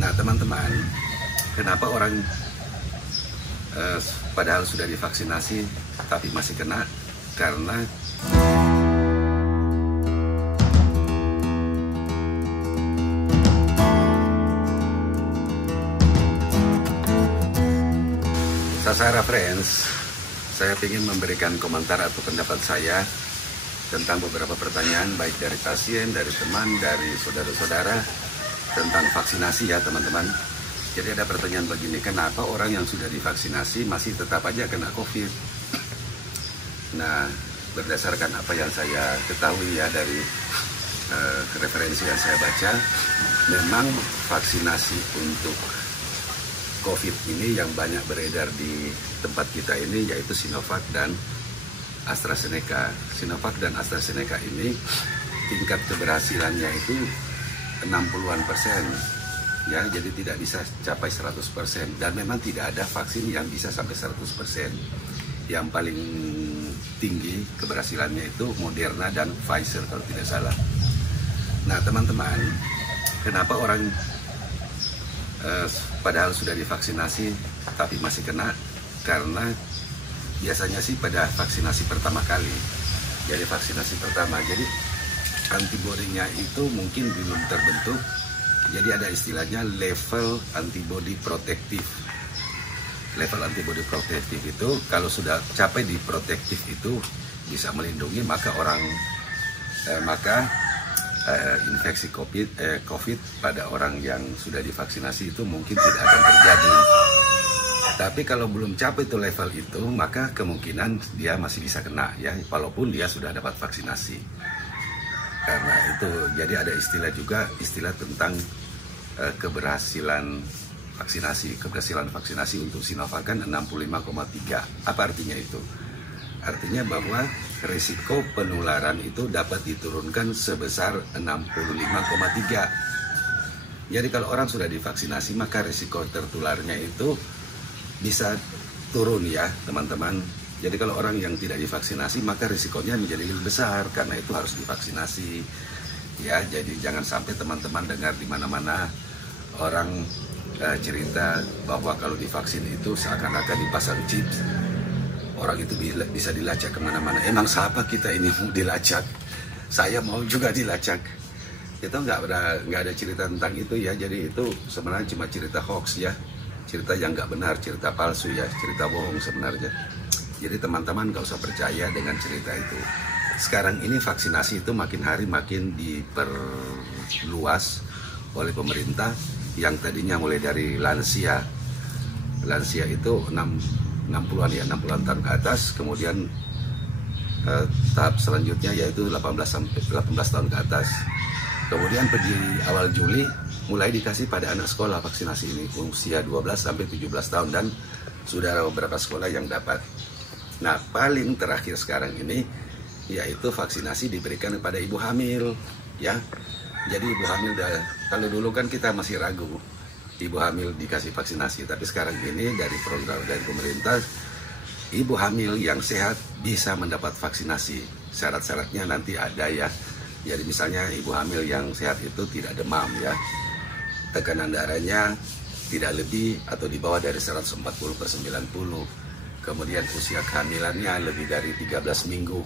Nah teman-teman, kenapa orang padahal sudah divaksinasi tapi masih kena? Karena Sasara Friends, saya ingin memberikan komentar atau pendapat saya tentang beberapa pertanyaan baik dari pasien, dari teman, dari saudara-saudara tentang vaksinasi ya teman-teman. Jadi ada pertanyaan begini, kenapa orang yang sudah divaksinasi masih tetap aja kena COVID? Nah, berdasarkan apa yang saya ketahui ya dari referensi yang saya baca, memang vaksinasi untuk COVID ini yang banyak beredar di tempat kita ini yaitu Sinovac dan AstraZeneca. Sinovac dan AstraZeneca ini tingkat keberhasilannya itu 60-an% ya, jadi tidak bisa capai 100% dan memang tidak ada vaksin yang bisa sampai 100%. Yang paling tinggi keberhasilannya itu Moderna dan Pfizer kalau tidak salah. Nah teman-teman, kenapa orang padahal sudah divaksinasi tapi masih kena? Karena biasanya sih pada vaksinasi pertama kali, jadi vaksinasi pertama, jadi antibodinya itu mungkin belum terbentuk, jadi ada istilahnya level antibody protektif. Level antibody protektif itu kalau sudah capai di protektif itu bisa melindungi, maka infeksi COVID pada orang yang sudah divaksinasi itu mungkin tidak akan terjadi. Tapi kalau belum capai itu level itu, maka kemungkinan dia masih bisa kena ya, walaupun dia sudah dapat vaksinasi. Karena itu, jadi ada istilah juga, istilah tentang keberhasilan vaksinasi untuk Sinovac kan 65,3. Apa artinya itu? Artinya bahwa risiko penularan itu dapat diturunkan sebesar 65,3. Jadi kalau orang sudah divaksinasi maka risiko tertularnya itu bisa turun ya teman-teman. Jadi kalau orang yang tidak divaksinasi maka risikonya menjadi lebih besar, karena itu harus divaksinasi ya. Jadi jangan sampai teman-teman dengar di mana-mana orang cerita bahwa kalau divaksin itu seakan-akan dipasang chip, orang itu bisa dilacak kemana-mana. Emang siapa kita ini mau dilacak? Saya mau juga dilacak. Itu nggak ada cerita tentang itu ya. Jadi itu sebenarnya cuma cerita hoax ya, cerita yang nggak benar, cerita palsu ya, cerita bohong sebenarnya. Jadi teman-teman nggak usah percaya dengan cerita itu. Sekarang ini vaksinasi itu makin hari makin diperluas oleh pemerintah, yang tadinya mulai dari lansia itu 60-an ya, 60-an tahun ke atas, kemudian tahap selanjutnya yaitu 18 tahun ke atas. Kemudian di awal Juli mulai dikasih pada anak sekolah vaksinasi ini, usia 12 sampai 17 tahun, dan sudah ada beberapa sekolah yang dapat. Nah, paling terakhir sekarang ini yaitu vaksinasi diberikan kepada ibu hamil ya. Jadi ibu hamil, kalau dulu kan kita masih ragu ibu hamil dikasih vaksinasi, tapi sekarang ini dari program dari pemerintah, ibu hamil yang sehat bisa mendapat vaksinasi. Syarat-syaratnya nanti ada ya. Jadi misalnya ibu hamil yang sehat itu tidak demam ya, tekanan darahnya tidak lebih atau di bawah dari 140/90, kemudian usia kehamilannya lebih dari 13 minggu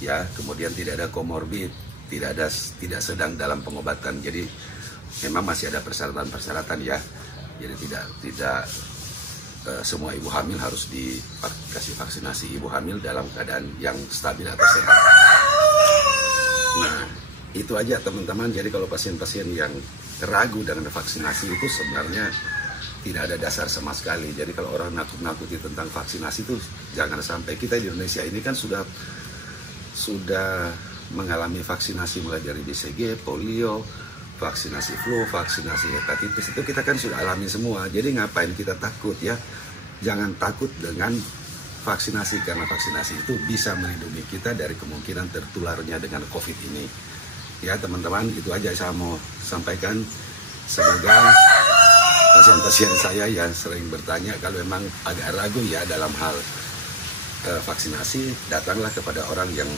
ya, kemudian tidak ada komorbid, tidak sedang dalam pengobatan. Jadi memang masih ada persyaratan-persyaratan ya. Jadi tidak semua ibu hamil harus dikasih vaksinasi. Ibu hamil dalam keadaan yang stabil atau sehat. Nah, itu aja teman-teman. Jadi kalau pasien-pasien yang ragu dengan vaksinasi itu sebenarnya tidak ada dasar sama sekali. Jadi kalau orang nakut-nakuti tentang vaksinasi itu jangan sampai. Kita di Indonesia ini kan sudah mengalami vaksinasi mulai dari BCG, polio, vaksinasi flu, vaksinasi hepatitis, itu kita kan sudah alami semua. Jadi ngapain kita takut ya? Jangan takut dengan vaksinasi, karena vaksinasi itu bisa melindungi kita dari kemungkinan tertularnya dengan COVID ini. Ya teman-teman, itu aja saya mau sampaikan. Semoga pasien-pasien saya yang sering bertanya kalau memang agak ragu ya dalam hal vaksinasi, datanglah kepada orang yang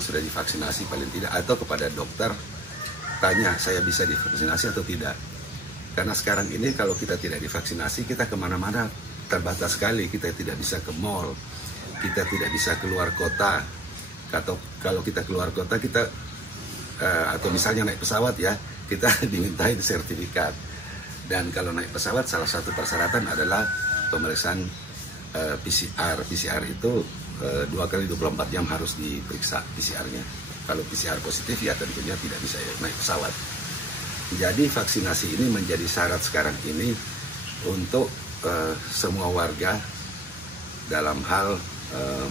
sudah divaksinasi paling tidak, atau kepada dokter, tanya saya bisa divaksinasi atau tidak. Karena sekarang ini kalau kita tidak divaksinasi, kita kemana-mana terbatas sekali. Kita tidak bisa ke mall, kita tidak bisa keluar kota. Atau kalau kita keluar kota, kita atau misalnya naik pesawat ya, kita dimintain sertifikat. Dan kalau naik pesawat, salah satu persyaratan adalah pemeriksaan PCR. PCR itu 2 kali 24 jam harus diperiksa PCR-nya. Kalau PCR positif ya tentunya tidak bisa naik pesawat. Jadi vaksinasi ini menjadi syarat sekarang ini untuk semua warga dalam hal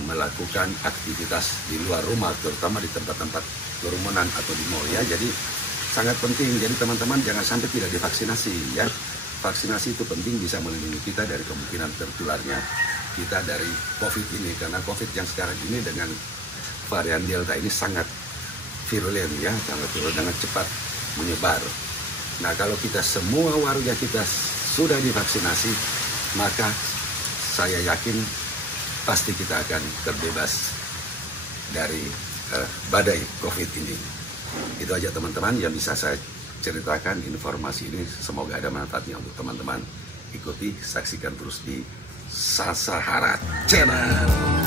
melakukan aktivitas di luar rumah, terutama di tempat-tempat kerumunan atau di mall ya. Jadi sangat penting. Jadi teman-teman jangan sampai tidak divaksinasi ya. Vaksinasi itu penting, bisa melindungi kita dari kemungkinan tertularnya kita dari COVID ini. Karena COVID yang sekarang ini dengan varian Delta ini sangat virulen ya, sangat cepat menyebar. Nah, kalau kita semua warga kita sudah divaksinasi, maka saya yakin pasti kita akan terbebas dari badai COVID ini. Itu aja teman-teman yang bisa saya ceritakan. Informasi ini semoga ada manfaatnya untuk teman-teman. Ikuti, saksikan terus di Sasahara Channel.